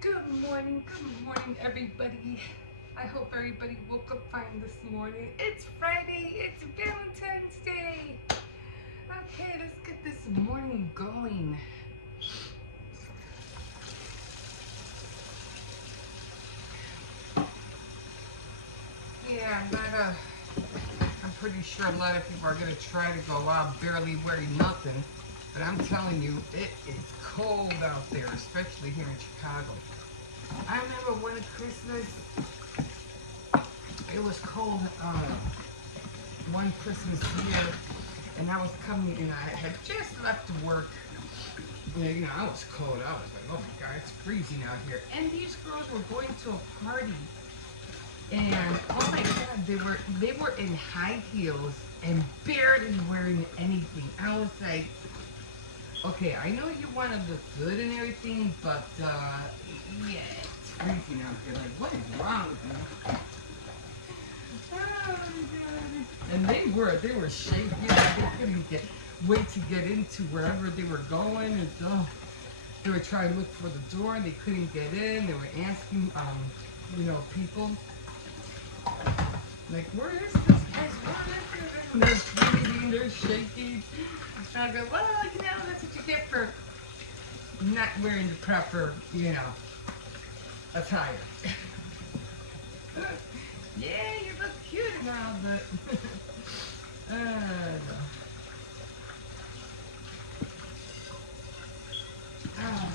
Good morning, everybody. I hope everybody woke up fine this morning. It's Friday, it's Valentine's Day. Okay, let's get this morning going. Yeah, I'm pretty sure a lot of people are gonna try to go out barely wearing nothing. But I'm telling you, it is cold out there, especially here in Chicago. I remember one Christmas, it was cold one Christmas year, and I was coming and I had just left work. Yeah, I was cold. I was like, oh my God, it's freezing out here. And these girls were going to a party, and oh my God, they were in high heels and barely wearing anything. I was like, okay, I know you want to look good and everything, but yeah, it's freezing out here. Like, what is wrong with you? Oh my God. And they were shaking. They couldn't wait to get into wherever they were going. And they were trying to look for the door. They couldn't get in. They were asking, people like, where is this place? Where is it? And they're freezing. They're shaking. And I go, well, that's what you get for not wearing the proper, attire. Yeah, you look cute now, but no. Ah.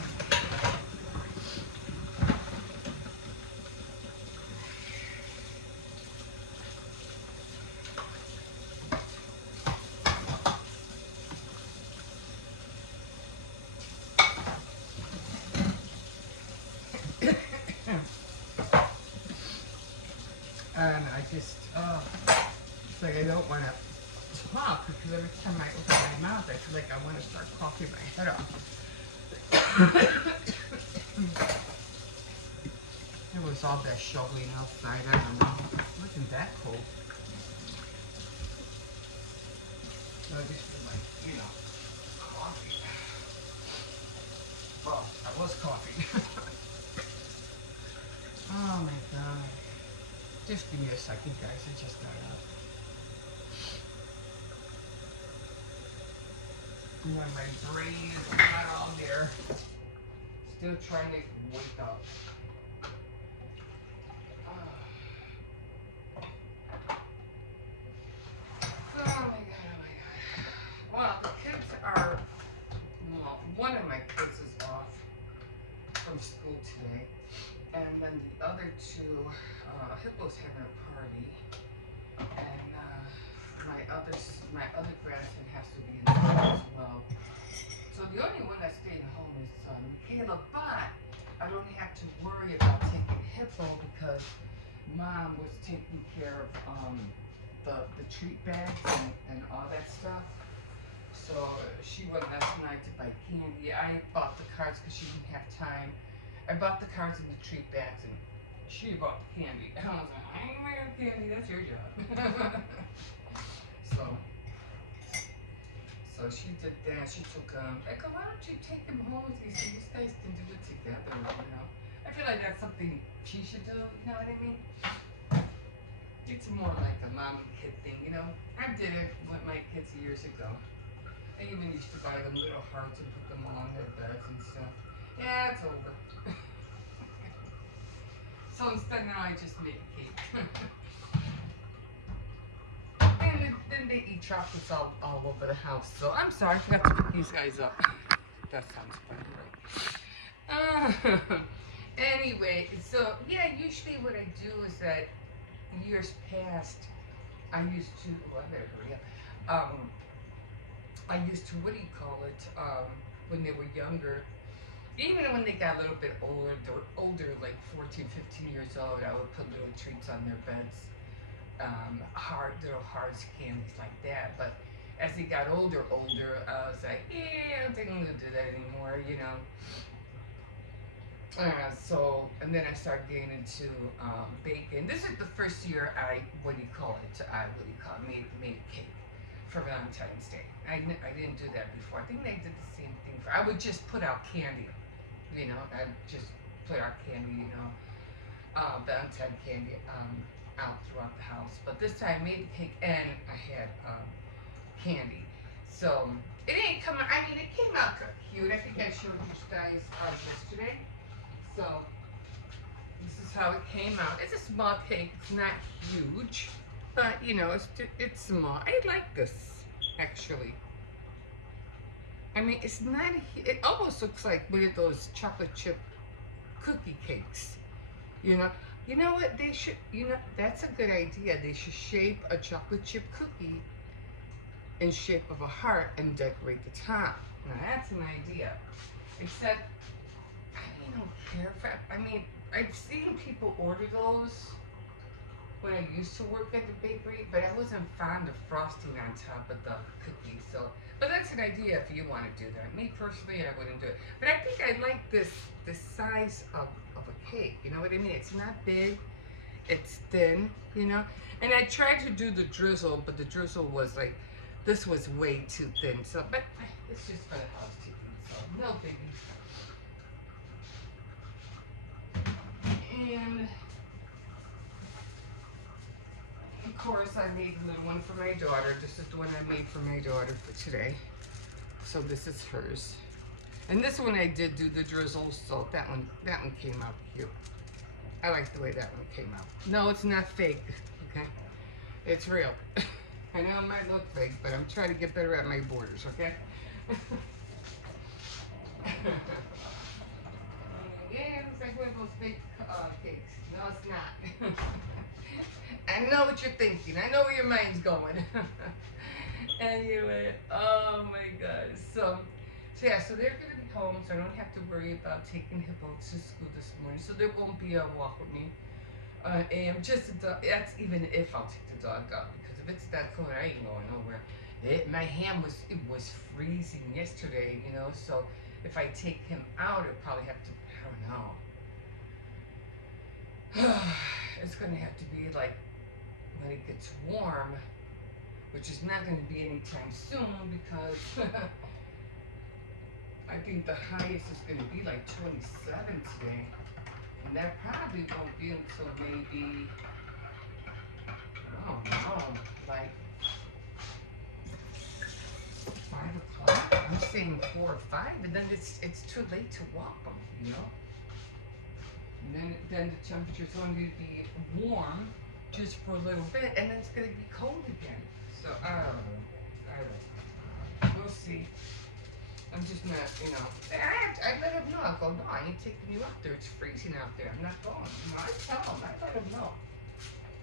And I just, it's like I don't want to talk because every time I open my mouth, I feel like I want to start coughing my head off. It was all that shoveling outside. I don't know. It wasn't that cold. I just feel like, coffee. Well, I was coughing. Oh my God. Just give me a second, guys. I just got up. My brain is not all there. Still trying to wake up. Oh my God, oh my God. Well, the kids are, one of my kids is off from school today. And then the other two, Hippo's having a party. And my other grandson has to be in school as well. So the only one that's staying home is Michaela, but I don't have to worry about taking Hippo because Mom was taking care of the treat bags and all that stuff. So she went last night to buy candy. I bought the cards because she didn't have time. I bought the cards and the treat bags, and she bought the candy. I was like, I ain't buying candy. That's your job. so So she did that. She took I go, why don't you take them home with you so you guys can do it together? I feel like that's something she should do, you know what I mean? It's more like a mom and kid thing. I did it with my kids years ago. I even used to buy them little hearts and put them on their beds and stuff. Yeah, it's over. So instead now I just make cake. And then they eat chocolates all over the house. So I'm sorry, I forgot to pick these guys up. That sounds funny, right? Anyway, so yeah, usually what I do is that years past, I used to, I better hurry up. I used to, what do you call it, when they were younger, even when they got a little bit older, like 14, 15 years old, I would put little treats on their beds, little hearts, candies like that. But as they got older, I was like, yeah, I don't think I'm gonna do that anymore. And then I started getting into baking. This is the first year I, made a cake for Valentine's Day. I didn't do that before. I think they did the same thing for I would just put out candy, I'd just put out candy, Valentine candy out throughout the house. But this time I made the cake and I had candy. So it ain't coming. I mean, it came out cute. I think I showed you guys yesterday. So this is how it came out. It's a small cake. It's not huge, but it's small. I like this actually. I mean, it's not. It almost looks like one of those chocolate chip cookie cakes. You know. You know what they should. That's a good idea. They should shape a chocolate chip cookie in shape of a heart and decorate the top. Now that's an idea. Except, I don't care if I've seen people order those when I used to work at the bakery, but I wasn't fond of frosting on top of the cookies. So, but that's an idea if you want to do that. Me personally, I wouldn't do it. But I think I like this size of a cake. You know what I mean? It's not big. It's thin. And I tried to do the drizzle, but the drizzle was like, this was way too thin. So, but it's just for the housekeeping. So no biggie. And of course, I made a little one for my daughter. This is the one I made for my daughter for today. So this is hers. And this one I did do the drizzle, so that one came out cute. I like the way that one came out. No, it's not fake, okay? It's real. I know it might look fake, but I'm trying to get better at my borders, okay? Yeah, it's like one of those fake cakes. No, it's not. I know what you're thinking. I know where your mind's going. Anyway, oh my God. So yeah, so they're going to be home, so I don't have to worry about taking Hippo to school this morning. So there won't be a walk with me. And just that's even if I'll take the dog out, because if it's that cold, I ain't going nowhere. My hand was freezing yesterday, so if I take him out, I'd probably have to, I don't know. It's going to have to be like when it gets warm, which is not going to be anytime soon, because I think the highest is going to be like 27 today. And that probably won't be until maybe, I don't know, like 5 o'clock. I'm saying 4 or 5, and then it's too late to walk them, And then the temperature's going to be warm just for a little bit, and then it's going to be cold again. So I don't know. We'll see. I'm just not, I let him know. I go, no, I ain't taking you out there. It's freezing out there. I'm not going. I tell him. I let him know.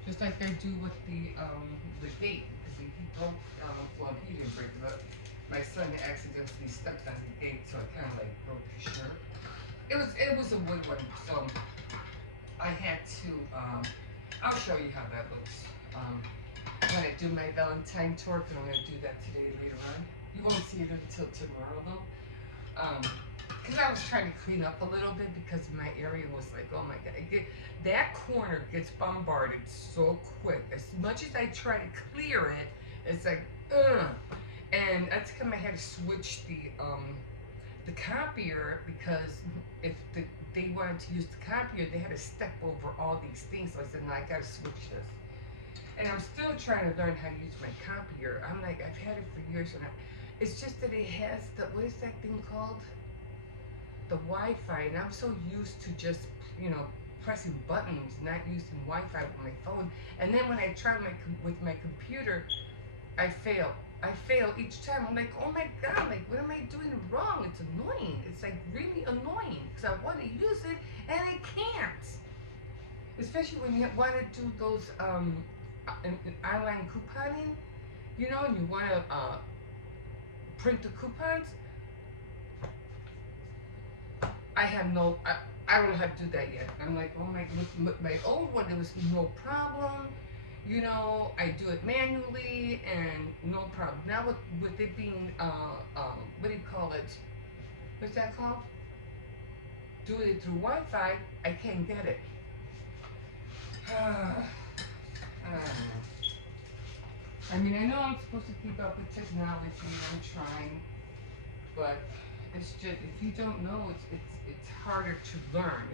Just like I do with the gate, because he broke. Well, he didn't break it, but my son accidentally stepped on the gate, so it kind of like broke his shirt. It was a wood one, so I had to. I'll show you how that looks. When I do my Valentine torque, and I'm going to do that today later on. You won't see it until tomorrow though. Because I was trying to clean up a little bit because my area was like, oh my God. That corner gets bombarded so quick. As much as I try to clear it, it's like, ugh. And that's because I had to switch the copier, because if they wanted to use the copier, they had to step over all these things. So I said, no, I got to switch this. And I'm still trying to learn how to use my copier. I'm like, I've had it for years, and it's just that it has what is that thing called? The Wi-Fi, and I'm so used to just, pressing buttons, not using Wi-Fi with my phone. And then when I try with my computer, I fail. I fail each time. I'm like, oh my God, like, what am I doing wrong? It's annoying. It's like really annoying, because I want to use it and I can't. Especially when you want to do those online couponing, and you want to print the coupons. I don't know how to do that yet. I'm like, oh my old one, there was no problem. I do it manually and no problem. Now with it being, what do you call it? What's that called? Doing it through Wi-Fi, I can't get it. I mean, I know I'm supposed to keep up with technology, and I'm trying, but It's just if you don't know, it's harder to learn.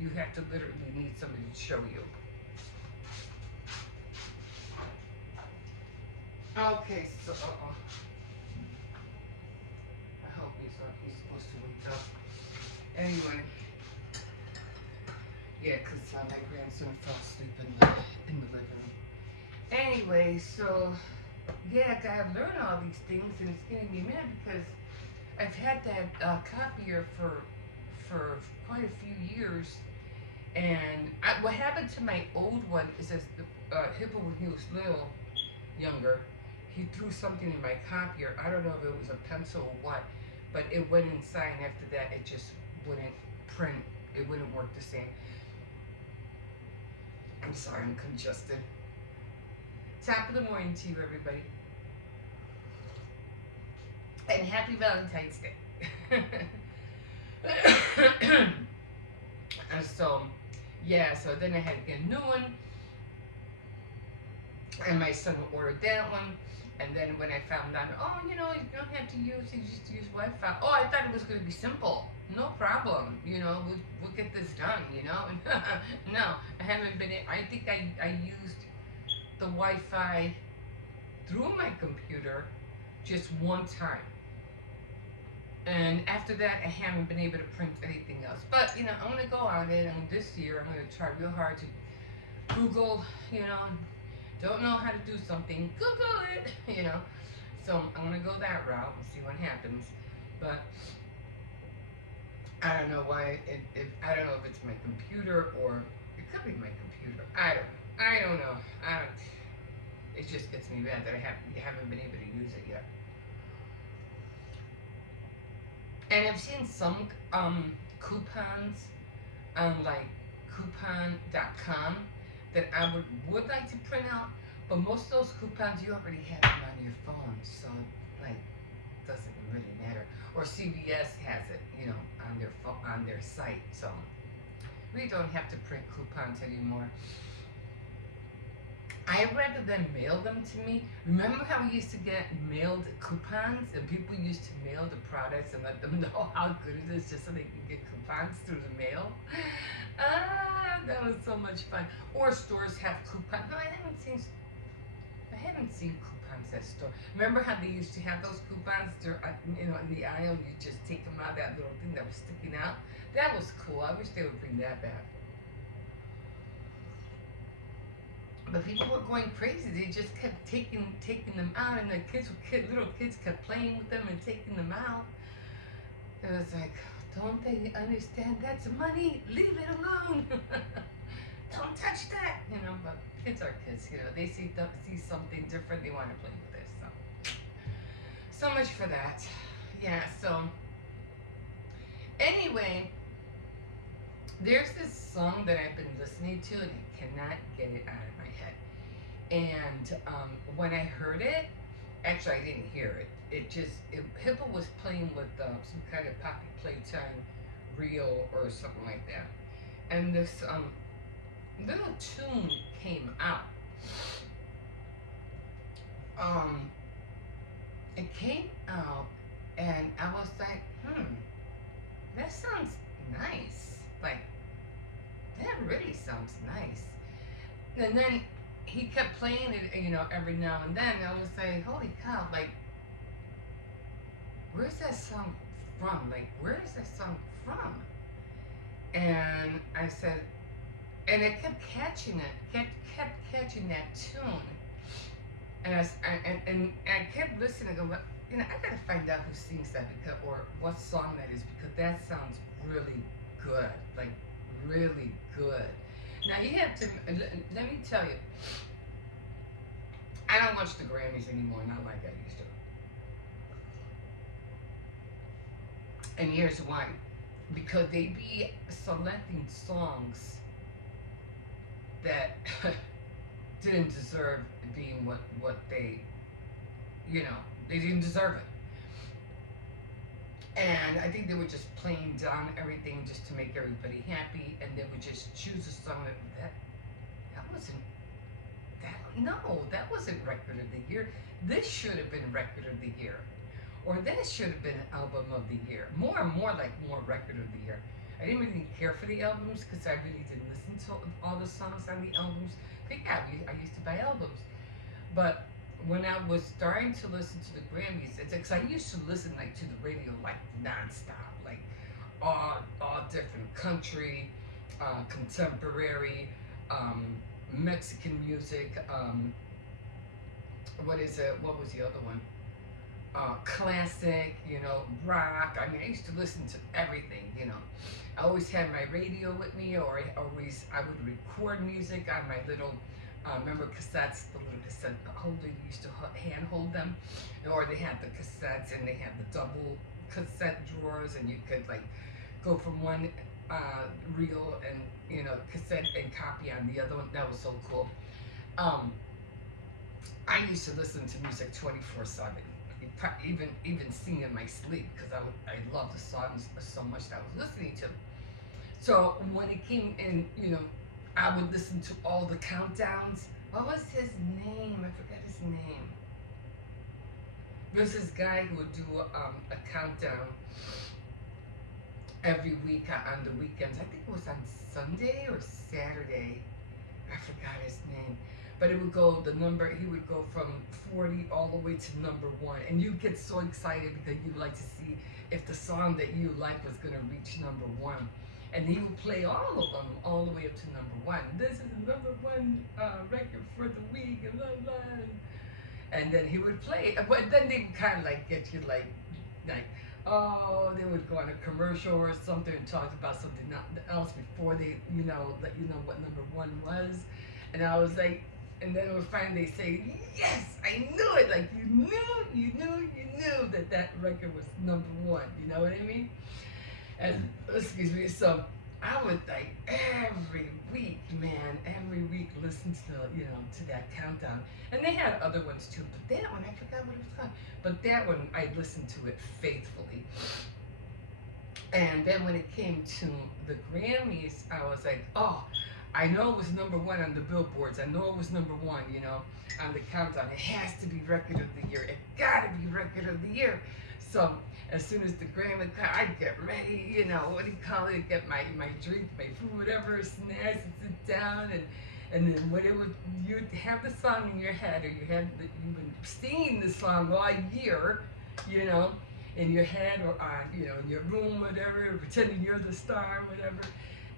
You have to literally need somebody to show you. Okay, so I hope he's supposed to wake up. Anyway, yeah, 'cause my grandson fell asleep in the living room. Anyway, so yeah, I gotta learn all these things, and it's getting me mad because I've had that copier for quite a few years, and what happened to my old one is as Hippo when he was little, younger, he threw something in my copier. I don't know if it was a pencil or what, but it went inside, and after that, it just wouldn't print. It wouldn't work the same. I'm sorry, I'm congested. Top of the morning to you, everybody. And happy Valentine's Day. And so, yeah, so then I had to get a new one. And my son ordered that one. And then when I found out, oh, you don't have to use, you just use Wi-Fi. Oh, I thought it was going to be simple. No problem. We'll get this done, No, I haven't been, I think I used the Wi-Fi through my computer just one time. And after that, I haven't been able to print anything else. But, I'm going to go on it, and this year I'm going to try real hard to Google, don't know how to do something, Google it, So I'm going to go that route and see what happens. But I don't know why, I don't know if it's my computer or it could be my computer. I don't know. It just gets me mad that I haven't been able to use it yet. And I've seen some coupons on like coupon.com that I would like to print out, but most of those coupons you already have them on your phone, so like doesn't really matter. Or CVS has it, on their phone, on their site, so we don't have to print coupons anymore. I'd rather them mail them to me. Remember how we used to get mailed coupons and people used to mail the products and let them know how good it is just so they can get coupons through the mail? That was so much fun. Or stores have coupons. No, I haven't seen coupons at store. Remember how they used to have those coupons in the aisle? You just take them out, that little thing that was sticking out. That was cool. I wish they would bring that back. But people were going crazy. They just kept taking them out, and the little kids kept playing with them and taking them out. It was like, don't they understand that's money? Leave it alone. Don't touch that. But kids are kids. They see something different. They want to play with it. So much for that. Yeah. So anyway, there's this song that I've been listening to, and I cannot get it out of my head. And when I heard it, actually I didn't hear it. Hippo was playing with some kind of Poppy Playtime reel or something like that. And this little tune came out. It came out, and I was like, that sounds nice. Like, that really sounds nice. And then he kept playing it, every now and then. I was like, holy cow, like, where's that song from? Like, where is that song from? And I said, and I kept catching it, kept catching that tune. And I kept listening. I go, I gotta find out who sings that or what song that is, because that sounds really good, like really good. Now you have to let me tell you, I don't watch the Grammys anymore, not like I used to. And here's why: because they be selecting songs that didn't deserve being what they, they didn't deserve it. And I think they were just playing down everything just to make everybody happy, and they would just choose a song that wasn't record of the year. This should have been record of the year. or then it should have been album of the year. More and more like more record of the year. I didn't really care for the albums because I really didn't listen to all the songs on the albums. I used to buy albums, but when I was starting to listen to the Grammys, it's because I used to listen like to the radio like nonstop, like all different country, contemporary, um, Mexican music. What is it? What was the other one? Classic, rock. I mean, I used to listen to everything. I always had my radio with me, or I would record music on my little. Remember cassettes, the little cassette holder, you used to hand hold them, or they had the cassettes and they had the double cassette drawers, and you could like go from one reel and cassette and copy on the other one. That was so cool. Um, I used to listen to music 24/7, even sing in my sleep because I loved the songs so much that I was listening to. So when it came in, I would listen to all the countdowns. What was his name? I forgot his name. There's this guy who would do a countdown every week on the weekends. I think it was on Sunday or Saturday. I forgot his name. But it would go, he would go from 40 all the way to number one. And you'd get so excited because you'd like to see if the song that you liked was going to reach number one. And he would play all of them all the way up to number one. This is the number one record for the week, and blah, blah. And then he would play it. But then they kind of like get you like, oh, they would go on a commercial or something and talk about something else before they, let you know what number one was. And I was like, and then it would finally say, yes, I knew it. Like you knew that record was number one. You know what I mean? And excuse me. So I would like every week listen to that countdown. And they had other ones too, but that one I forgot what it was called. But that one I listened to it faithfully. And then when it came to the Grammys, I was like, oh, I know it was number one on the billboards. I know it was number one, on the countdown. It has to be record of the year. It gotta be record of the year. So as soon as the Grammy, I'd get ready, what do you call it? Get my drink, my food, whatever, snacks, and sit down, and then you'd have the song in your head, or you've been singing the song all year, in your head or on, in your room, whatever, pretending you're the star, whatever,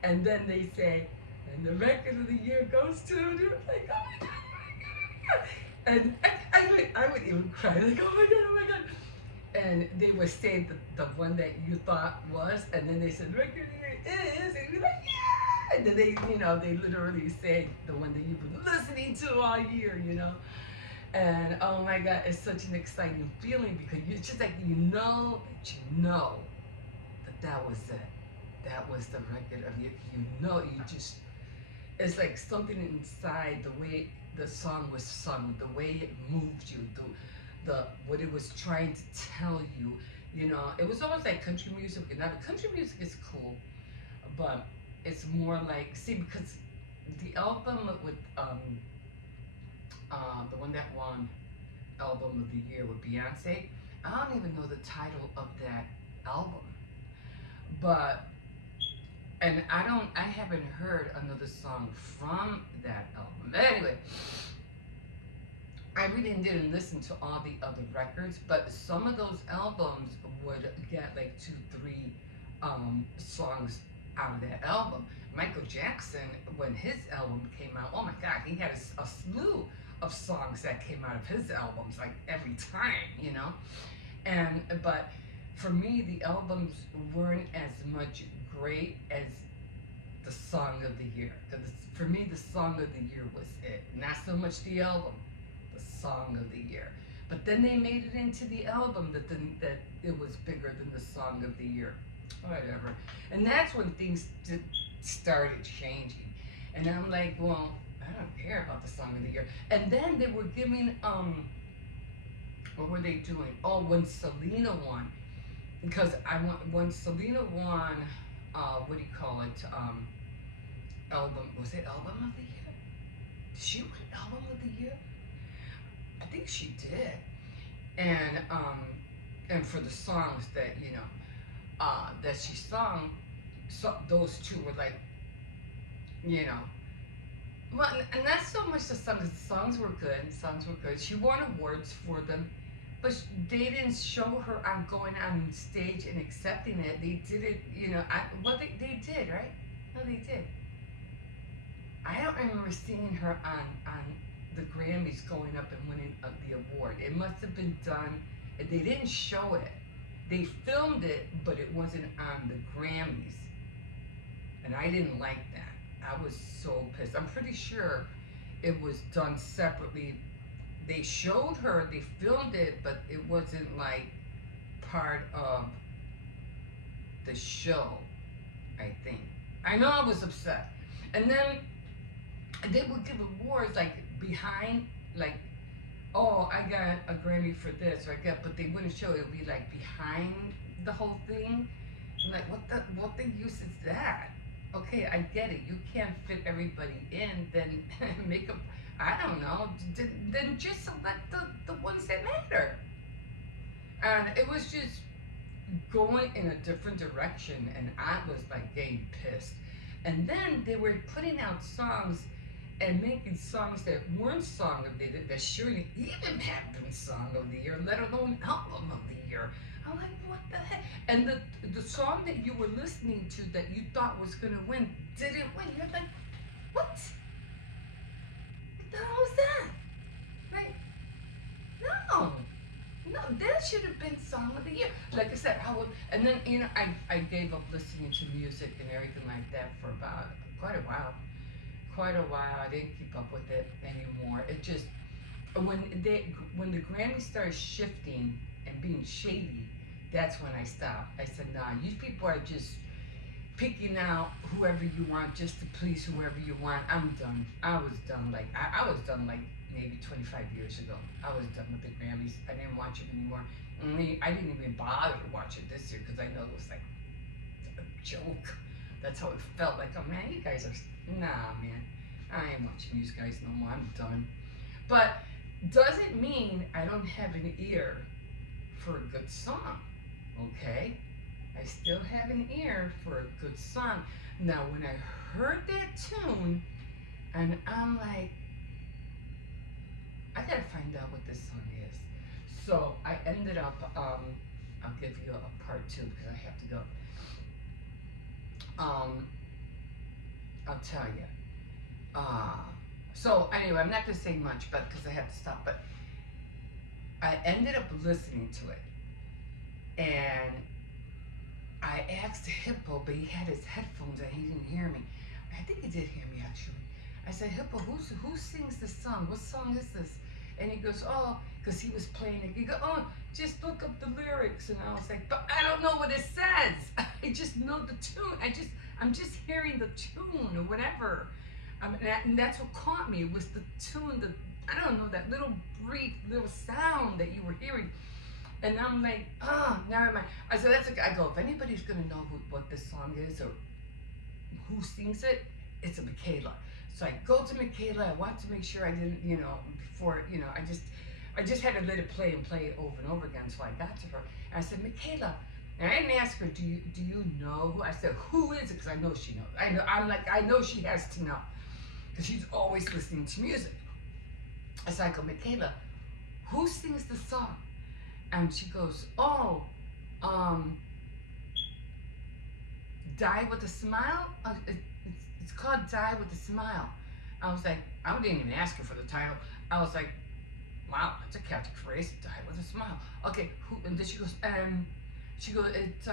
and then they say, and the record of the year goes to, and you're like, oh my God, oh my God. And I would even cry, like, oh my God, oh my God. And they would say the one that you thought was, and then they said, record of the year is, and you're like, yeah! And then they literally say the one that you've been listening to all year, And oh my God, it's such an exciting feeling because you're just like, that was it. That was the record of you. It's like something inside the way the song was sung, the way it moved you, what it was trying to tell you. It was almost like country music. Now the country music is cool, but it's more like, because the album with the one that won album of the year with Beyonce, I don't even know the title of that album, and I haven't heard another song from that album. But anyway, I really didn't listen to all the other records, but some of those albums would get like 2-3 songs out of that album. Michael Jackson, when his album came out, oh my God, he had a slew of songs that came out of his albums, like every time, but for me, the albums weren't as much great as the song of the year. Because for me, the song of the year was it. Not so much the album, the song of the year. But then they made it into the album that it was bigger than the song of the year. Whatever. And that's when things started changing. And I'm like, well, I don't care about the song of the year. And then they were giving, what were they doing? Oh, when Selena won. Because when Selena won, what do you call it? Album, was it album of the year? Did she win album of the year? I think she did. And and for the songs that that she sung. So those two were like, you know, well, and not so much the songs. The songs were good. Songs were good. She won awards for them, but they didn't show her on going on stage and accepting it. They did it, well, they did, right? No, they did. I don't remember seeing her on the Grammys going up and winning the award. It must have been done. They didn't show it. They filmed it, but it wasn't on the Grammys, and I didn't like that. I was so pissed. I'm pretty sure it was done separately. They showed her, they filmed it, but it wasn't like part of the show, I think. I know I was upset. And then they would give awards like behind, like, oh, I got a Grammy for this, or but they wouldn't show it. It would be like behind the whole thing. I'm like, what the use is that? Okay, I get it. You can't fit everybody in, then make them, I don't know, then just select the ones that matter. And it was just going in a different direction, and I was like getting pissed. And then they were putting out songs and making songs that weren't Song of the Year, that shouldn't even have been Song of the Year, let alone Album of the Year. I'm like, what the heck? And the song that you were listening to that you thought was gonna win didn't win. You're like, what? What the hell was that? Like, no. No, that should have been Song of the Year. Like I said, and then, I gave up listening to music and everything like that for about quite a while. I didn't keep up with it anymore. It just, when the Grammys started shifting and being shady, that's when I stopped. I said, nah, you people are just picking out whoever you want just to please whoever you want. I'm done. I was done. Like, I was done like maybe 25 years ago. I was done with the Grammys. I didn't watch it anymore. I didn't even bother to watch it this year because I know it was like a joke. That's how it felt. Like, oh man, you guys are, nah, man. I ain't watching these guys no more. I'm done. But doesn't mean I don't have an ear for a good song. Okay? I still have an ear for a good song. Now, when I heard that tune, and I'm like, I gotta find out what this song is. So I ended up, I'll give you a part two because I have to go. I'll tell you. So anyway, I'm not gonna say much, but because I have to stop. But I ended up listening to it, and I asked Hippo, but he had his headphones and he didn't hear me. I think he did hear me actually. I said, Hippo, who sings this song? What song is this? And he goes, oh, because he was playing it. He goes, oh, just look up the lyrics. And I was like, but I don't know what it says. I just know the tune. I'm just hearing the tune or whatever. And that's what caught me. It was the tune, I don't know, that little brief little sound that you were hearing. And I'm like, oh, never mind. I said, that's okay. I go, if anybody's going to know what this song is or who sings it, it's a Michaela. So I go to Michaela. I want to make sure I didn't, before, I just had to let it play it over and over again. So I got to her. And I said, Michaela. And I didn't ask her, do you know who? I said, who is it? Because I know she knows. I know she has to know. Because she's always listening to music. So I go, Michaela, who sings the song? And she goes, oh, Die with a Smile? It's called Die with a Smile. I was like, I didn't even ask her for the title. I was like, wow, that's a catchy phrase, Die with a Smile. Okay, who? And then she goes, it's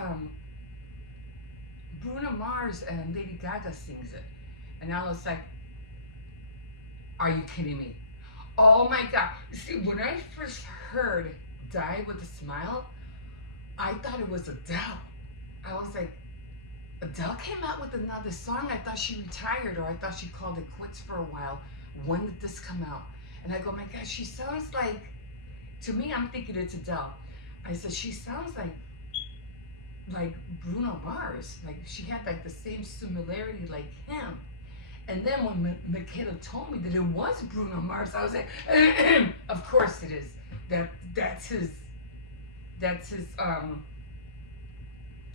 Bruno Mars and Lady Gaga sings it. And I was like, are you kidding me? Oh my God. See, when I first heard Die with a Smile, I thought it was Adele. I was like, Adele came out with another song. I thought she retired, or I thought she called it quits for a while. When did this come out? And I go, my God, she sounds like, to me, I'm thinking it's Adele. I said, she sounds like Bruno Mars. Like she had like the same similarity like him. And then when Michaela told me that it was Bruno Mars, I was like, of course it is. That's his that's his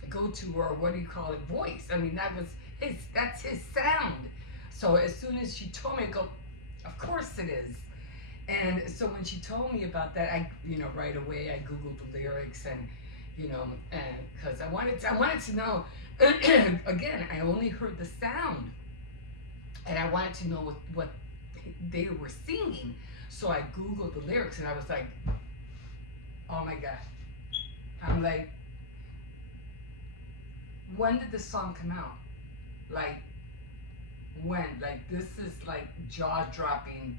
go-to, or what do you call it, voice. I mean, that's his sound. So as soon as she told me, I go, of course it is. And so when she told me about that, I, right away I googled the lyrics, and and because I wanted to know. Again, I only heard the sound, and I wanted to know what they were singing. So I googled the lyrics, and I was like, oh my god. I'm like, when did this song come out? Like, when? Like, this is like jaw-dropping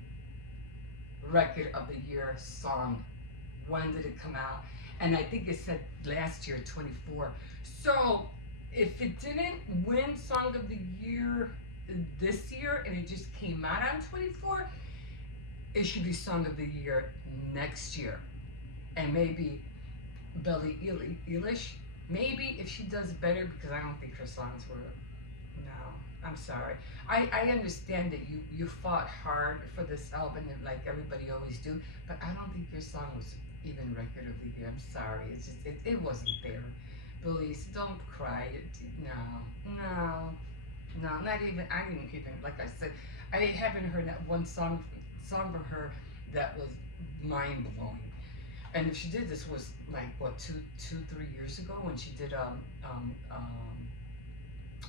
record of the year song. When did it come out? And I think it said last year, 24. So if it didn't win song of the year this year, and it just came out on 24, it should be song of the year next year. And maybe Billie Eilish, maybe if she does better, because I don't think her songs were. No, I'm sorry. I understand that you fought hard for this album, and like everybody always do, but I don't think your song was even record of the year. I'm sorry. It's just it wasn't there. Billie, don't cry. No, not even. I didn't even, like I said, I haven't heard that one song from her that was mind blowing. And if she did, this was like what, 3 years ago, when she did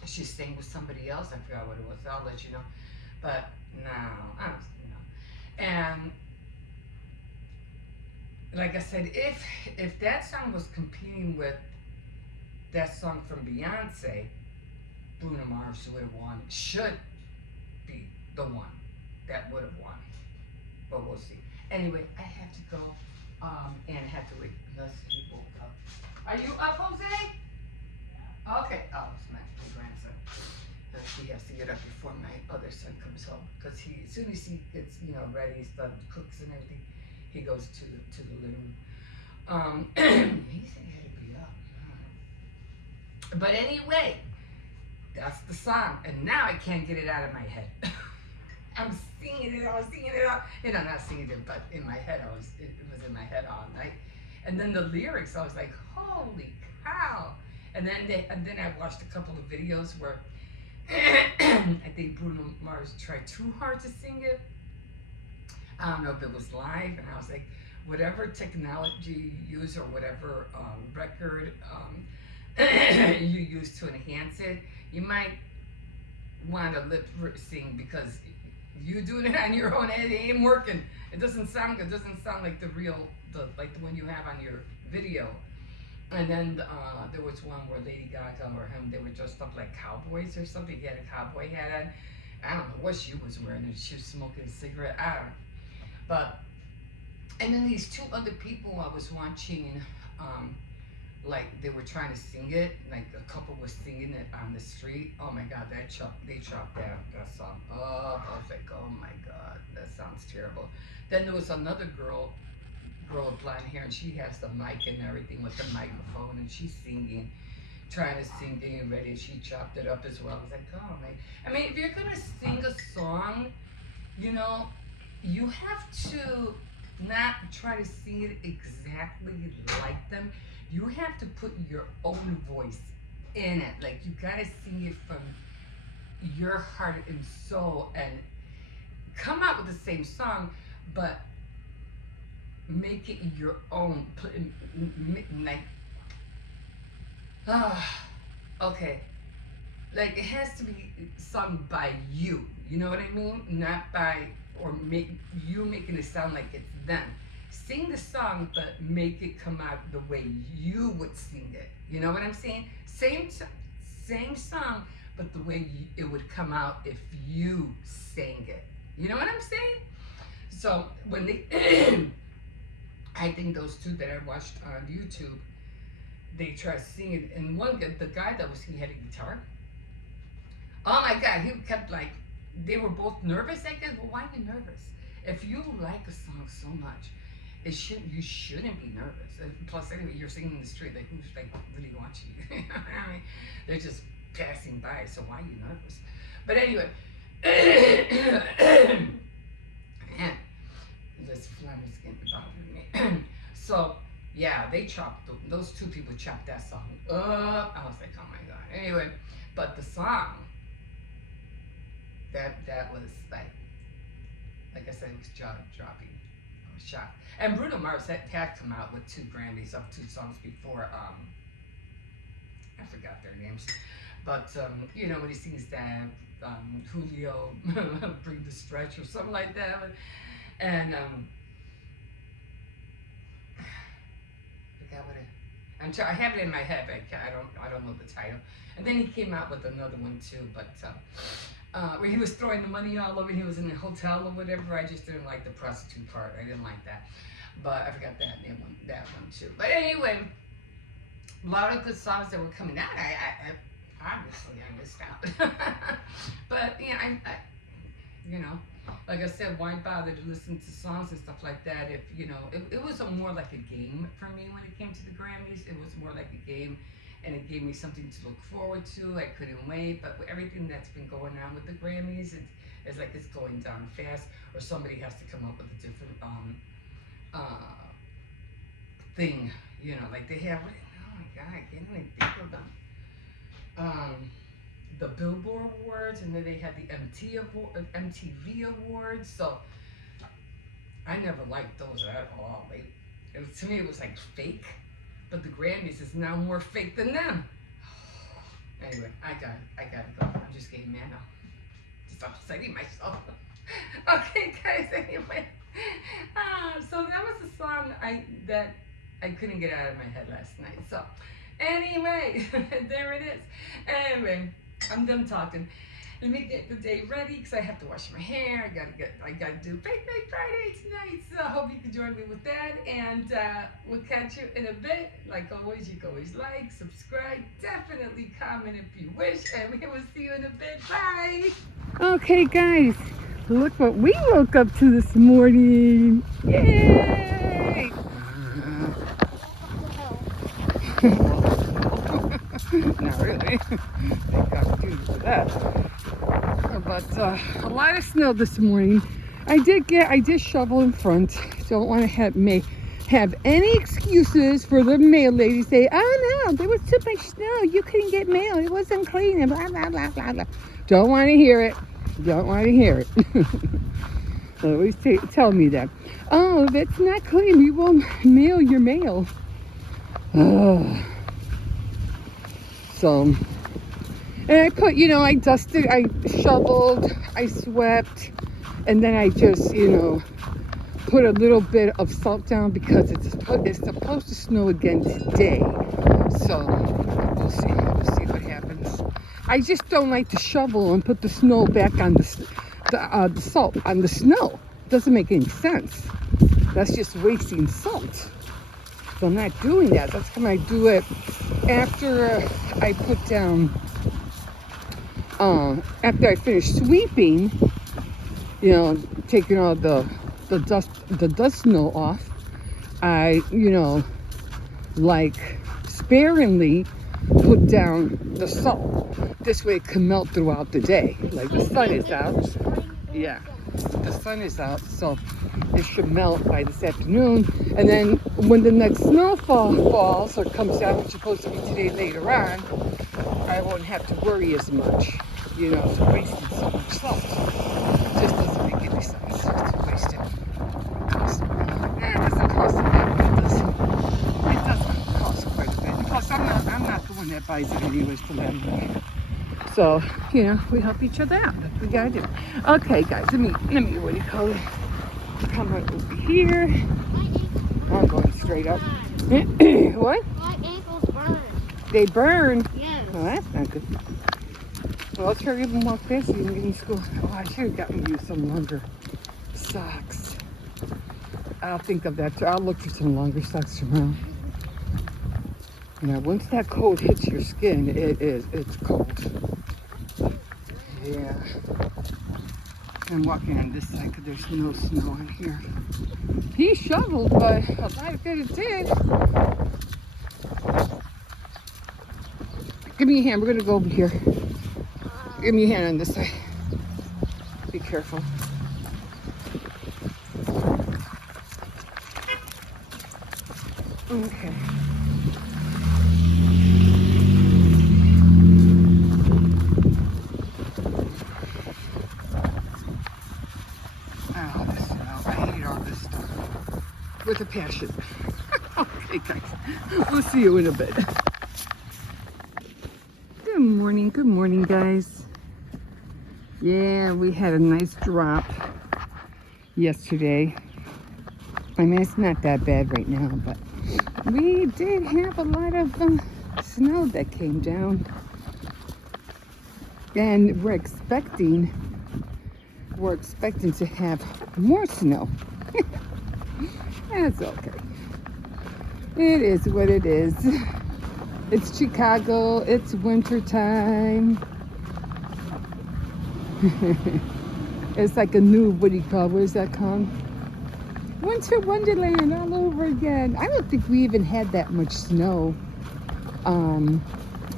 she sang with somebody else. I forgot what it was. I'll let you know. But no, and like I said, if that song was competing with that song from Beyonce, Bruno Mars would have won. Should be the one that would have won. But we'll see. Anyway, I have to go and have to wait less people up. Are you up, Jose? Okay. Oh, it's my grandson. He has to get up before my other son comes home, because as soon as he gets ready, stuff, cooks and everything, he goes to the living room. He said he had to be up. But anyway, that's the song, and now I can't get it out of my head. I'm singing it. I was singing it out. Not singing it, but in my head, it was in my head all night. And then the lyrics, I was like, holy cow! And then I watched a couple of videos where I think Bruno Mars tried too hard to sing it. I don't know if it was live, and I was like, whatever technology you use, or whatever record you use to enhance it, you might want to lip sing, because you doing it on your own, it ain't working. It doesn't sound good. It doesn't sound like the one you have on your video. And then there was one where Lady Gaga or him, they were dressed up like cowboys or something. He had a cowboy hat on. I don't know what she was wearing, and she was smoking a cigarette. I don't know. But, and then these two other people I was watching, like they were trying to sing it, like a couple was singing it on the street. Oh my God, they chopped that song up. I was like, oh my God, that sounds terrible. Then there was another girl with blonde hair, and she has the mic and everything with the microphone, and she's singing, trying to sing, getting ready, and she chopped it up as well. I was like, oh man. I mean, if you're gonna sing a song, you have to not try to sing it exactly like them. You have to put your own voice in it. Like, you gotta sing it from your heart and soul, and come out with the same song, but make it your own. Okay. Like, it has to be sung by you. You know what I mean? Not by, or making it sound like it's them. Sing the song, but make it come out the way you would sing it. You know what I'm saying? Same song, but the way it would come out if you sang it. You know what I'm saying? So when they, I think those two that I watched on YouTube, they tried singing, and the guy he had a guitar. Oh my God, he kept like, they were both nervous, I guess. Well, why are you nervous? If you like a song so much, you shouldn't be nervous. And plus, anyway, you're singing in the street, like, who's like really watching you? I mean, they're just passing by, so why are you nervous? But anyway, man, this phlegm is getting bothering me. So Yeah, they chopped, those two people chopped that song up. I was like, oh my God. Anyway, but the song, that was like I said, it was jaw dropping. I was shocked. And Bruno Mars had come out with 2 Grammys of 2 songs before. I forgot their names, but you know when he sings that Julio bring the stretch or something like that, and forgot what it. I have it in my head, but I don't know the title. And then he came out with another one too, but where he was throwing the money all over. He was in a hotel or whatever. I just didn't like the prostitute part. I didn't like that, but I forgot that one too. But anyway, a lot of the songs that were coming out, I obviously I missed out. But yeah, I you know, like I said, why bother to listen to songs and stuff like that if you know it was more like a game for me when it came to the Grammys. It was more like a game, and it gave me something to look forward to. I couldn't wait. But with everything that's been going on with the Grammys, it's like it's going down fast, or somebody has to come up with a different uh thing. You know, like they have. Oh my God, I can't even think of them. The Billboard Awards, and then they had the MTV Awards. So I never liked those at all. To me, it was like fake. But the Grammys is now more fake than them. Anyway, I gotta go. I'm just getting mad now. Just upsetting myself. Okay, guys. Anyway, so that was the song that I couldn't get out of my head last night. So, anyway, there it is. Anyway, I'm done talking. Let me get the day ready because I have to wash my hair. I gotta do Bake Night Friday tonight. So I hope you can join me with that. And we'll catch you in a bit. Like always, you can always like, subscribe, definitely comment if you wish. And we will see you in a bit. Bye. Okay, guys, look what we woke up to this morning. Yay! Not really. Thank God for that. But a lot of snow this morning. I did shovel in front. Don't want to have any excuses for the mail lady say, oh no, there was too much snow. You couldn't get mail. It wasn't clean and blah, blah, blah, blah, blah. Don't want to hear it. Don't want to hear it. They always tell me that. Oh, that's not clean. We won't mail your mail. So, and I put, I dusted, I shoveled, I swept, and then I just, put a little bit of salt down because it's supposed to snow again today. So, we'll see what happens. I just don't like to shovel and put the snow back on the salt on the snow. Doesn't make any sense. That's just wasting salt. So I'm not doing that. That's when I do it after I put down, after I finish sweeping, taking all the dust snow off. I, like sparingly put down the salt. This way it can melt throughout the day. Like the sun is out. Yeah, the sun is out, so it should melt by this afternoon. And then when the next snowfall falls or comes down, which is supposed to be today later on, I won't have to worry as much, for wasting so much salt. It just doesn't make any sense to waste it. It doesn't cost a bit, but it does cost quite a bit. Plus, I'm not the one that buys it anyways to them. So, we help each other out. That's what we gotta do. Okay, guys, let me, what do you call it? Come on over here. I'm going straight up. What? My ankles burn. They burn? Yes. Well, that's not good. Well, let's hurry up and walk fast so you can get in school. Oh, I should have gotten you some longer socks. I'll think of that too. I'll look for some longer socks tomorrow. Once that cold hits your skin, it's cold. Yeah. I'm walking on this side because there's no snow in here. He shoveled, but a lot of it did. Give me a hand. We're going to go over here. Give me a hand on this side. Be careful. Okay. Oh, this snow. I hate all this stuff. With a passion. Okay, guys. We'll see you in a bit. Good morning, guys. Yeah, we had a nice drop yesterday. I mean, it's not that bad right now, but we did have a lot of snow that came down. And we're expecting to have more snow. That's okay. It is what it is. It's Chicago. It's winter time. It's like a new, what is that called? Winter Wonderland all over again. I don't think we even had that much snow.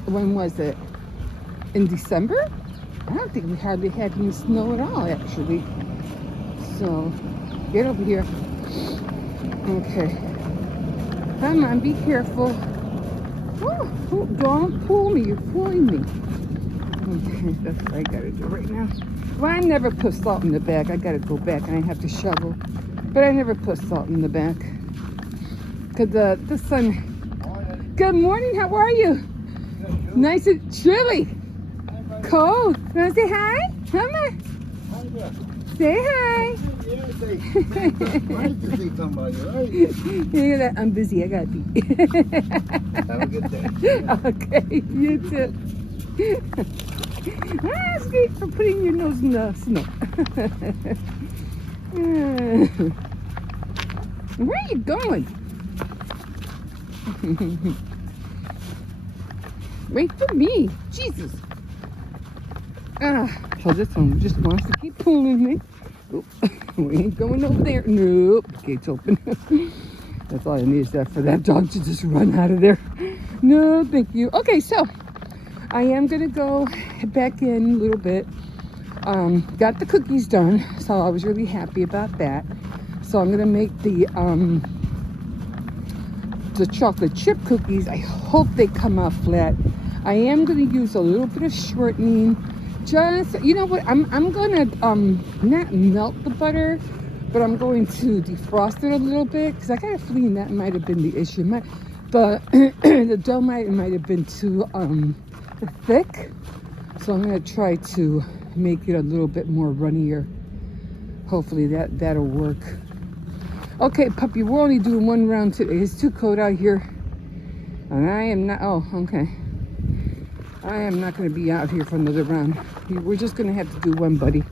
When was it? In December? I don't think we hardly had any snow at all, actually. So, get over here. Okay. Come on, be careful. Oh, don't pull me. You're pulling me. Okay, that's what I gotta do right now. Well, I never put salt in the bag. I gotta go back and I have to shovel. But I never put salt in the bag. Because the sun... Good morning, how are you? Nice and chilly. Cold. Want to say hi? Come on. Say hi. Yeah, I'm busy. I gotta be. Have a good day. Okay, you too. That's great for putting your nose in the snow. Where are you going? Wait for me. Jesus. So this one just wants to keep pulling me. Oop. We ain't going over there. Nope. The gate's open. That's all I need is that for that dog to just run out of there. No, thank you. Okay, so I am going to go back in a little bit. Got the cookies done, so I was really happy about that. So I'm going to make the chocolate chip cookies. I hope they come out flat. I am going to use a little bit of shortening. Just, you know what, I'm going to not melt the butter, but I'm going to defrost it a little bit, because I got a feeling that might have been the issue. The dough might have been too thick, so I'm going to try to make it a little bit more runnier. Hopefully that'll work. Okay, puppy, we're only doing one round today. It's too cold out here, and I am not, oh, okay. I am not going to be out here for another round. We're just going to have to do one, buddy.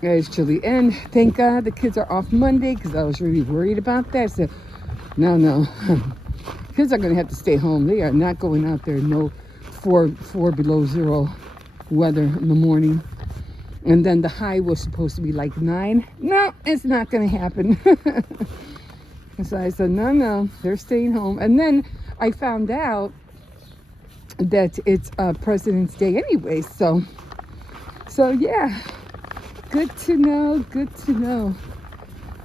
It's chilly. And thank God the kids are off Monday, because I was really worried about that. I said, no. Kids are going to have to stay home. They are not going out there. No 4 below zero weather in the morning. And then the high was supposed to be like 9. No, it's not going to happen. So I said, no, they're staying home. And then I found out that it's President's Day anyway, so yeah, good to know.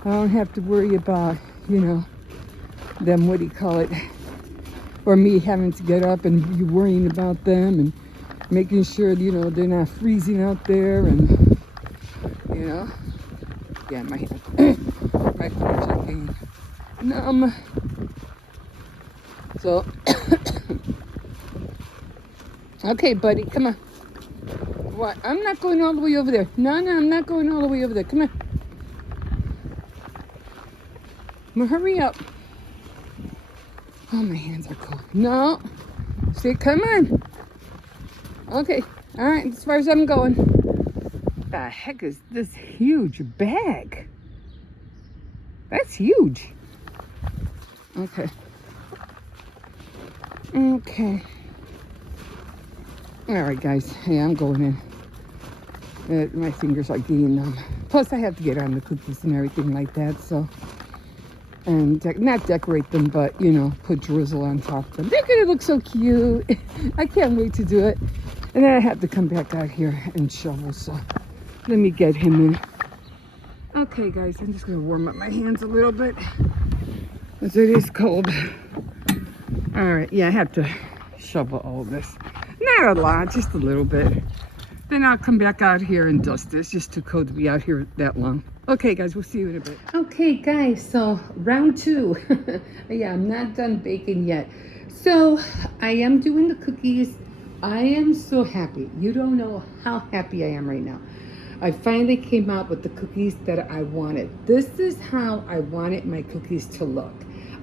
I don't have to worry about, them, what do you call it, or me having to get up and you worrying about them and making sure, they're not freezing out there, and yeah, my hands my fingers are getting numb. So okay, buddy, come on. What? I'm not going all the way over there. No, I'm not going all the way over there. Come on. Well, hurry up. Oh, my hands are cold. No. See, come on. Okay. All right, as far as I'm going. The heck is this huge bag? That's huge. Okay. All right, guys. Hey, I'm going in. My fingers are getting numb. Plus, I have to get on the cookies and everything like that. So, and not decorate them, but put drizzle on top of them. They're gonna look so cute. I can't wait to do it. And then I have to come back out here and shovel. So, let me get him in. Okay, guys. I'm just gonna warm up my hands a little bit. 'cause it is cold. All right, yeah, I have to shovel all this. Not a lot, just a little bit. Then I'll come back out here and dust this. It's just too cold to be out here that long. Okay, guys, we'll see you in a bit. Okay, guys, so round 2. Yeah, I'm not done baking yet. So I am doing the cookies. I am so happy. You don't know how happy I am right now. I finally came out with the cookies that I wanted. This is how I wanted my cookies to look.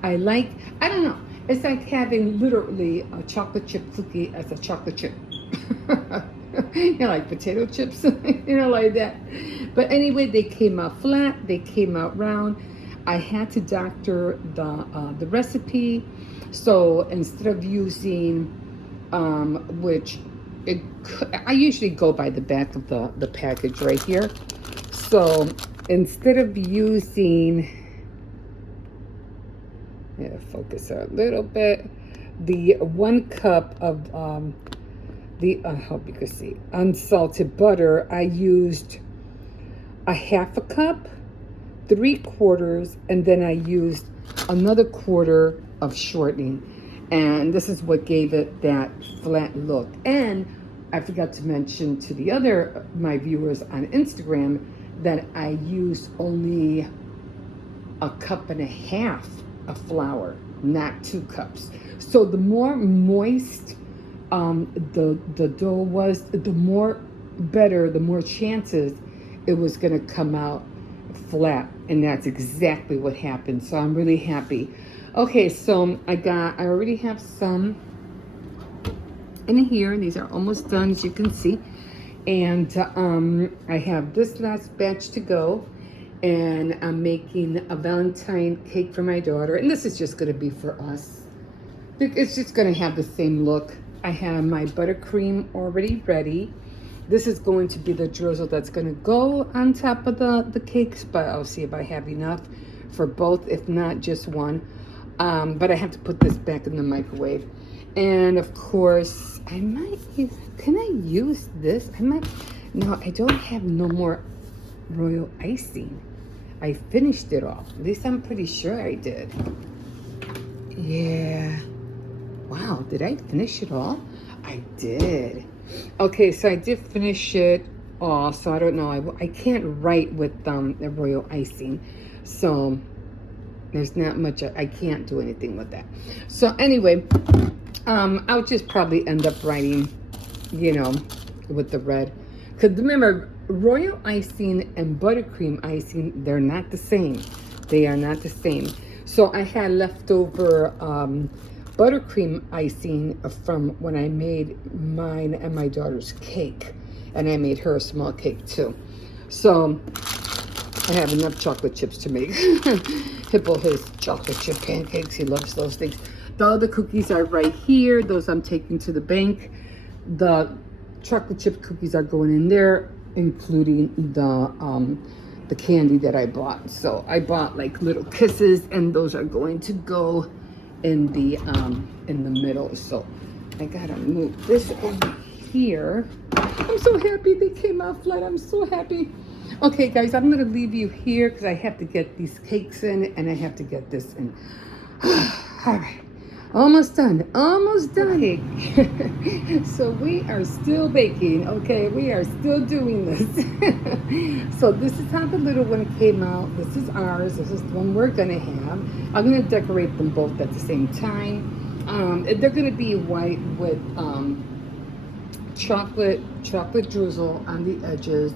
I don't know. It's like having literally a chocolate chip cookie as a chocolate chip. You know, like potato chips, you know, like that. But anyway, they came out flat, they came out round. I had to doctor the recipe. So instead of using, I usually go by the back of the package right here. So instead of using, focus a little bit, the 1 cup of I hope you can see, unsalted butter, I used a 1/2 cup, 3/4, and then I used another 1/4 of shortening. And this is what gave it that flat look. And I forgot to mention to my viewers on Instagram that I used only 1.5 cups of flour, not 2 cups. So the more moist the dough was, the more chances it was going to come out flat, and that's exactly what happened. So I'm really happy. Okay, so I already have some in here. These are almost done, as you can see, and I have this last batch to go, and I'm making a Valentine cake for my daughter, and this is just going to be for us. It's just going to have the same look. I have my buttercream already ready. This is going to be the drizzle that's going to go on top of the cakes, but I'll see if I have enough for both, if not just one. But I have to put this back in the microwave. And of course, can I use this? No, I don't have no more royal icing. I finished it all. At least I'm pretty sure I did. Yeah. Wow, did I finish it all? I did. Okay, so I did finish it all, so I don't know. I can't write with the royal icing, so there's not much. I can't do anything with that. So anyway, I'll just probably end up writing, with the red. Because remember, royal icing and buttercream icing, they're not the same. They are not the same. So I had leftover buttercream icing from when I made mine and my daughter's cake, and I made her a small cake too. So I have enough chocolate chips to make Hippo his chocolate chip pancakes. He loves those things. The other cookies are right here. Those I'm taking to the bank. The chocolate chip cookies are going in there, including the candy that I bought. So I bought like little kisses, and those are going to go in the middle. So I gotta move this over here. I'm so happy they came out flat. I'm so happy. Okay, guys, I'm gonna leave you here because I have to get these cakes in, and I have to get this in. All right, almost done. So we are still baking. Okay, we are still doing this. So this is how the little one came out. This is ours. This is the one we're gonna have. I'm gonna decorate them both at the same time. They're gonna be white with chocolate drizzle on the edges,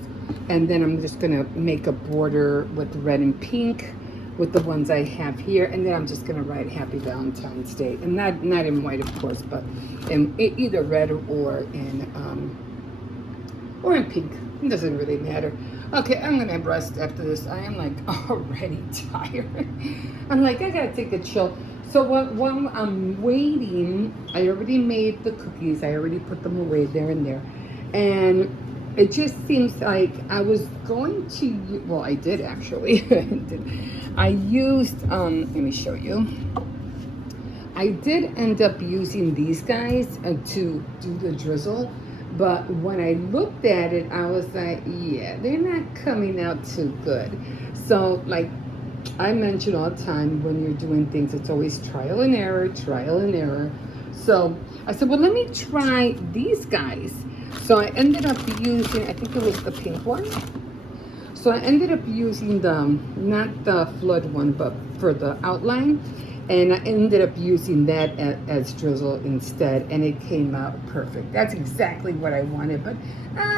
and then I'm just gonna make a border with red and pink with the ones I have here, and then I'm just gonna write Happy Valentine's Day, and not in white, of course, but in either red or in pink. It doesn't really matter. Okay, I'm gonna rest after this. I am like already tired. I'm like, I gotta take a chill. So while I'm waiting, I already made the cookies. I already put them away there and there, and it just seems like I was going to, well, I did actually. I used, let me show you. I did end up using these guys to do the drizzle, but when I looked at it, I was like, yeah, they're not coming out too good. So like, I mention all the time when you're doing things, it's always trial and error, trial and error. So I said, well, let me try these guys. So I ended up using, I think it was the pink one. So I ended up using not the flood one, but for the outline. And I ended up using that as drizzle instead, and it came out perfect. That's exactly what I wanted, but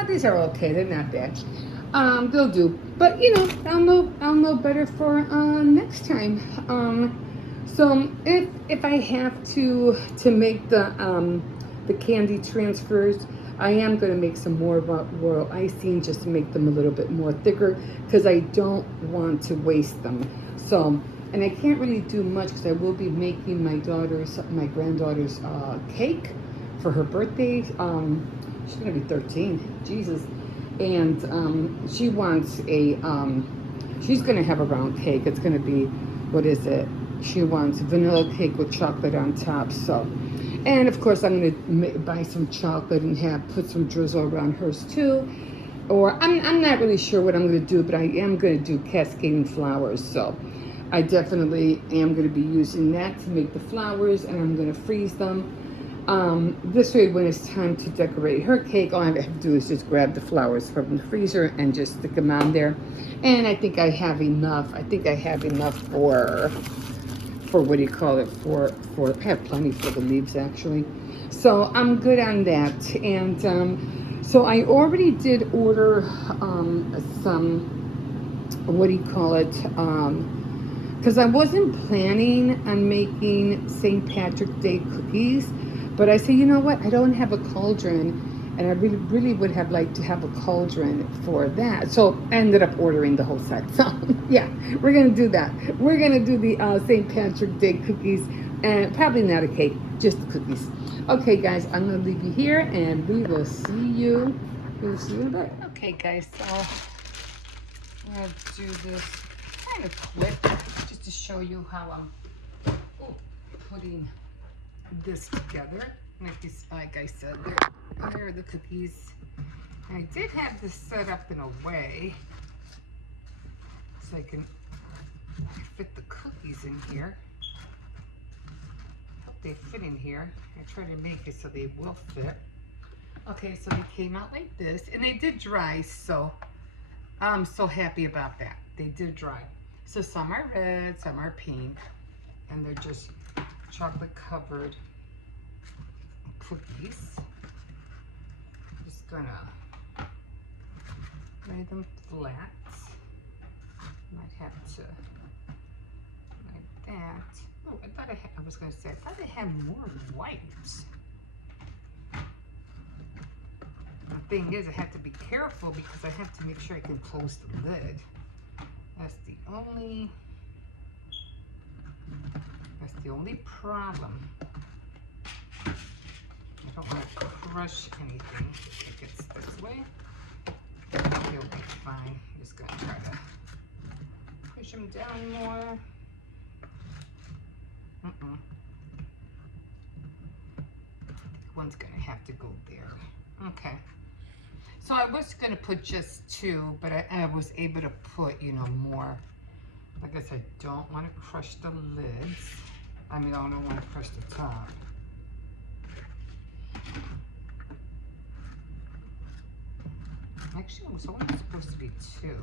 these are okay, they're not bad. They'll do. But you know, I'll know better for next time. So if I have to make the candy transfers, I am going to make some more royal icing just to make them a little bit more thicker because I don't want to waste them. So, and I can't really do much because I will be making my granddaughter's cake for her birthday. She's going to be 13. Jesus. And she wants she's going to have a round cake. It's going to be, what is it? She wants vanilla cake with chocolate on top. So, and of course I'm going to buy some chocolate and put some drizzle around hers too. Or I'm not really sure what I'm going to do, but I am going to do cascading flowers. So I definitely am going to be using that to make the flowers, and I'm going to freeze them. This way, when it's time to decorate her cake, all I have to do is just grab the flowers from the freezer and just stick them on there. And I think I have enough. I think I have enough for what do you call it? For I have plenty for the leaves actually. So I'm good on that. And so I already did order some, what do you call it? Because I wasn't planning on making St. Patrick's Day cookies. But I say, you know what? I don't have a cauldron, and I really would have liked to have a cauldron for that. So I ended up ordering the whole set. So yeah, we're gonna do that. We're gonna do the St. Patrick's Day cookies, and probably not a cake, just the cookies. Okay, guys, I'm gonna leave you here, and we will see you. We'll see you in a bit. Okay, guys, so I'm gonna do this kind of quick, just to show you how I'm putting this together. Like I said, there are the cookies. I did have this set up in a way so I can fit the cookies in here. Hope they fit in here. I try to make it so they will fit. Okay, so they came out like this, and they did dry, so I'm so happy about that. They did dry. So some are red, some are pink, and they're just chocolate covered cookies. Just gonna lay them flat. Might have to like that. Oh, I thought I was gonna say, I thought I had more whites. The thing is, I have to be careful because I have to make sure I can close the lid. That's the only problem. I don't want to crush anything if it gets this way. You'll be fine. I'm just going to try to push them down more. I think one's going to have to go there. Okay. So I was going to put just two, but I was able to put, you know, more. I guess I don't want to crush the lids. I mean, I don't want to crush the top. Actually, it was only supposed to be two.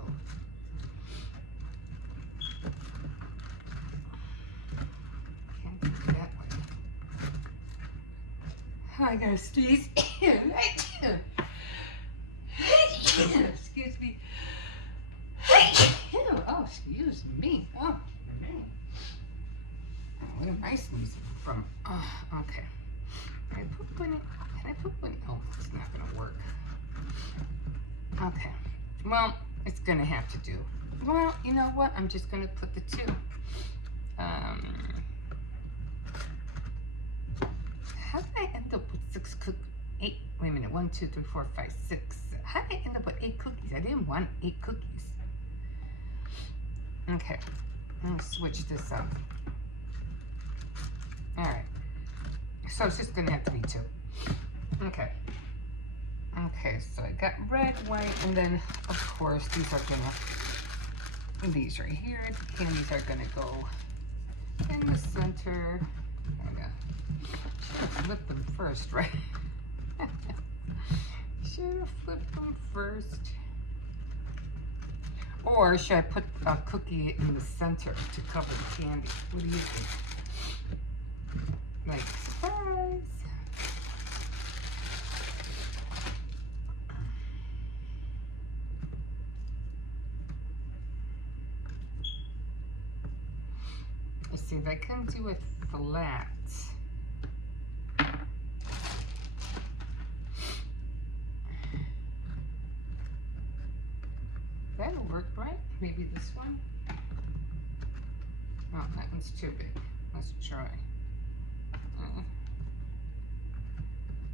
Can't do it that way. I gotta sneeze. Excuse me. Oh, excuse me. Oh, man. Where am I sneezing from? Oh, okay. Can I put one in? Can I put one? Oh, it's not gonna work. Okay. Well, it's gonna have to do. Well, you know what? I'm just gonna put the two. How did I end up with 6 cookies? 8. Wait a minute. 1, 2, 3, 4, 5, 6. How did I end up with 8 cookies? I didn't want 8 cookies. Okay. I'm gonna switch this up. All right. So it's just gonna have to be 2. Okay. Okay, so I got red, white, and then of course these are gonna these right here. The candies are gonna go in the center. Should have flipped them first, right? Should have flipped them first. Or should I put a cookie in the center to cover the candy? What do you think? Like, surprise! Let's see if I can do it flat. That'll work, right? Maybe this one? Oh, that one's too big. Let's try.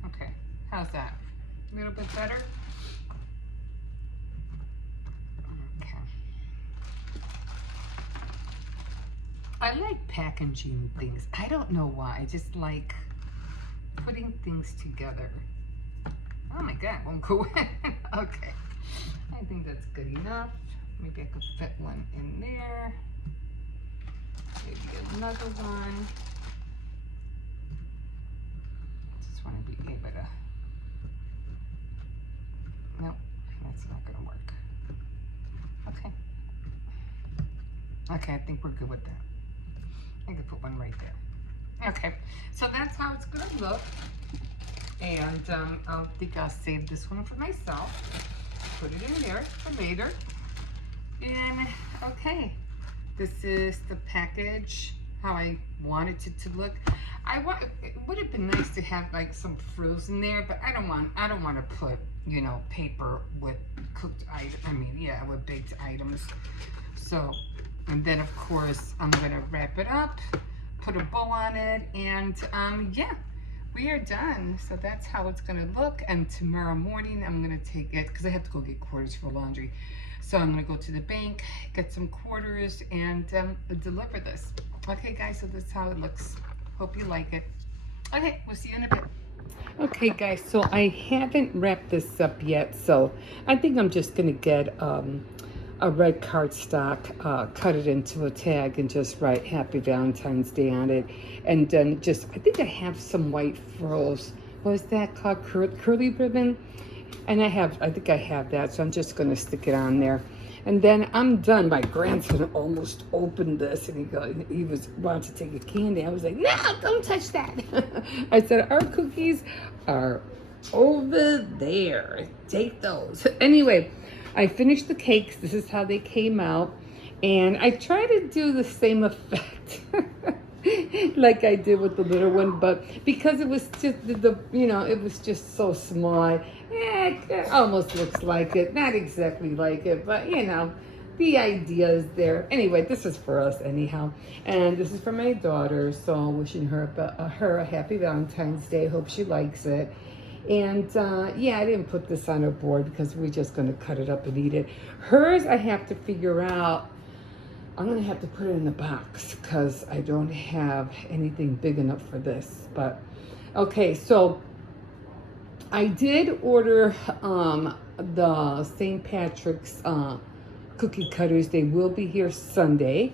Okay, how's that? A little bit better? Okay. I like packaging things. I don't know why. I just like putting things together. Oh my God, it won't go in. Okay. I think that's good enough. Maybe I could fit one in there. Maybe another one. Just want to be able to. Nope, that's not going to work. Okay. Okay, I think we're good with that. I could put one right there. Okay, so that's how it's going to look. And I think I'll save this one for myself. Put it in there for later. And okay, this is the package, how I wanted it to look. It would have been nice to have like some frills in there, but I don't want to put, you know, paper with cooked with baked items. So, and then of course I'm gonna wrap it up, put a bow on it, and yeah, we are done. So that's how it's gonna look. And tomorrow morning I'm gonna take it, because I have to go get quarters for laundry. So I'm gonna go to the bank, get some quarters, and deliver this. Okay guys, so this is how it looks. Hope you like it. Okay, we'll see you in a bit. Okay guys, so I haven't wrapped this up yet, so I think I'm just gonna get a red cardstock, cut it into a tag, and just write Happy Valentine's Day on it. And then I think I have some white frills. What is that called? Curly ribbon? And I think I have that, so I'm just gonna stick it on there. And then I'm done. My grandson almost opened this, and he wanted to take a candy. I was like, no, don't touch that. I said, our cookies are over there. Take those. Anyway, I finished the cakes. This is how they came out. And I try to do the same effect like I did with the little one, but because it was just it was just so small, it almost looks like it. Not exactly like it, but the idea is there. Anyway, this is for us anyhow. And this is for my daughter, so wishing her a happy Valentine's Day. Hope she likes it. And yeah, I didn't put this on her board because we're just going to cut it up and eat it. Hers, I have to figure out. I'm going to have to put it in the box because I don't have anything big enough for this. But okay, so I did order the St. Patrick's cookie cutters. They will be here Sunday.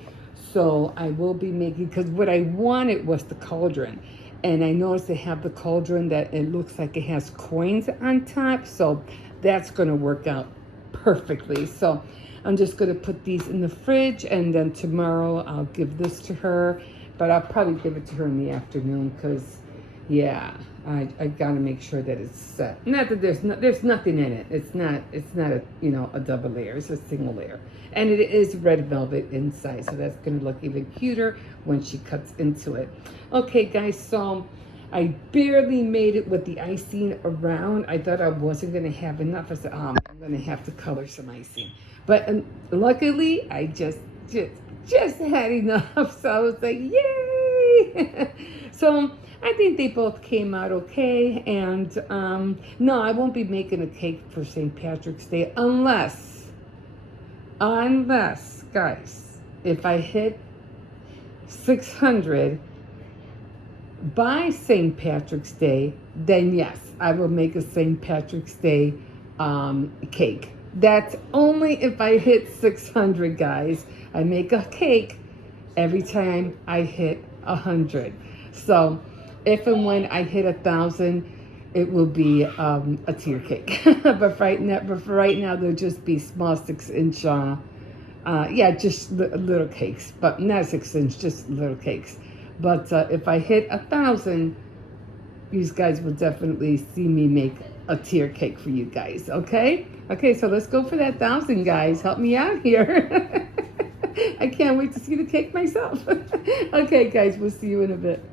So I will be making, because what I wanted was the cauldron. And I noticed they have the cauldron that it looks like it has coins on top. So that's going to work out perfectly. So I'm just going to put these in the fridge, and then tomorrow I'll give this to her. But I'll probably give it to her in the afternoon because, yeah, I got to make sure that it's set. Not that there's nothing in it. It's not a double layer. It's a single layer. And it is red velvet inside, so that's going to look even cuter when she cuts into it. Okay, guys, so I barely made it with the icing around. I thought I wasn't going to have enough. I said, I'm going to have to color some icing. But luckily, I just had enough. So I was like, yay! So I think they both came out okay. And no, I won't be making a cake for St. Patrick's Day unless, guys, if I hit 600 by St. Patrick's Day, then yes, I will make a St. Patrick's Day cake. That's only if I hit 600, guys. I make a cake every time I hit 100. So if and when I hit 1,000, it will be a tier cake. But for right now, they'll just be small 6-inch. Yeah, just little cakes, but not 6-inch, just little cakes. But if I hit 1,000, you guys will definitely see me make a tier cake for you guys. Okay. Okay. So let's go for that 1,000, guys. Help me out here. I can't wait to see the cake myself. Okay, guys. We'll see you in a bit.